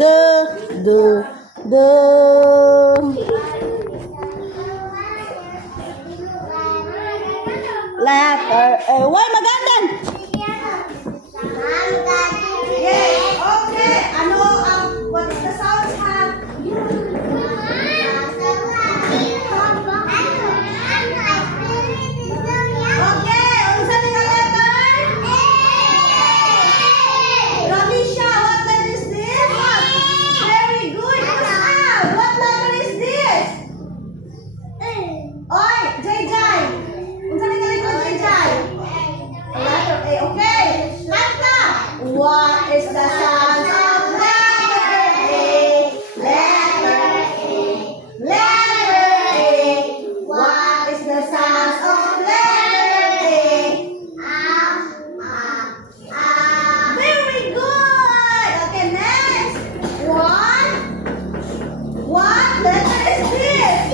The. Letter A. Why magandang? Yes. Okay. Ano ang what is the sound ha? Okay. Unsa ni nga letter? Ramisha, what letter is this? Very good. What letter is this? Oy, Jai. Unsa ni nga letter, Jai? Letter A. Okay. Kanta. What is the sound of letter A? Letter A. Letter A. What is the sound of letter A? Very good. Okay, next. What letter is this?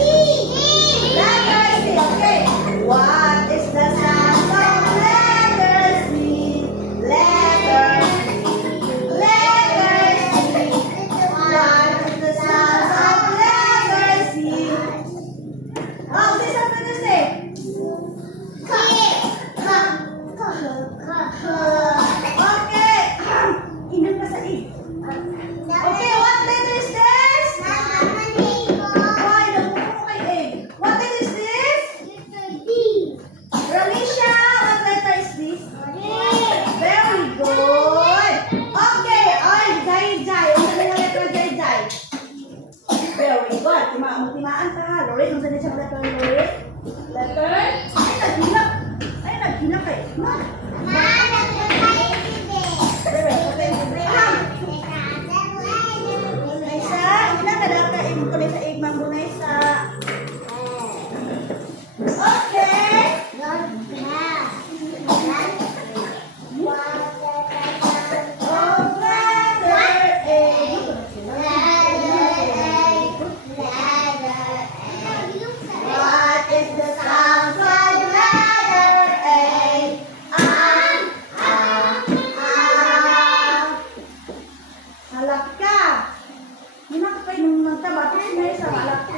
Letter C. Okay. What is the sound of letter C? Letter C. Letter C. What is the sound of letter C? Oh, say something to say. Okay. Inom ka sa ig. Okay, what letter is this? Why, nabuko kay egg. What letter is this? Ramisha, what letter is this? Very good. Okay, ay, Jai. Unsa ni nga letter, Jai? Very good. Timaan ka ha. Lorit, unsa ni siyang letter, Lorit? Letter? Ay, naghilak kay. Bunaysa, ina kadaka imo ko sa igmang bunaysa. Okay. Oh, letter A. What is the sound of letter A? Halak ka. Hindi na ka kayo nung nagtaba. Tapos na isa, halak ka.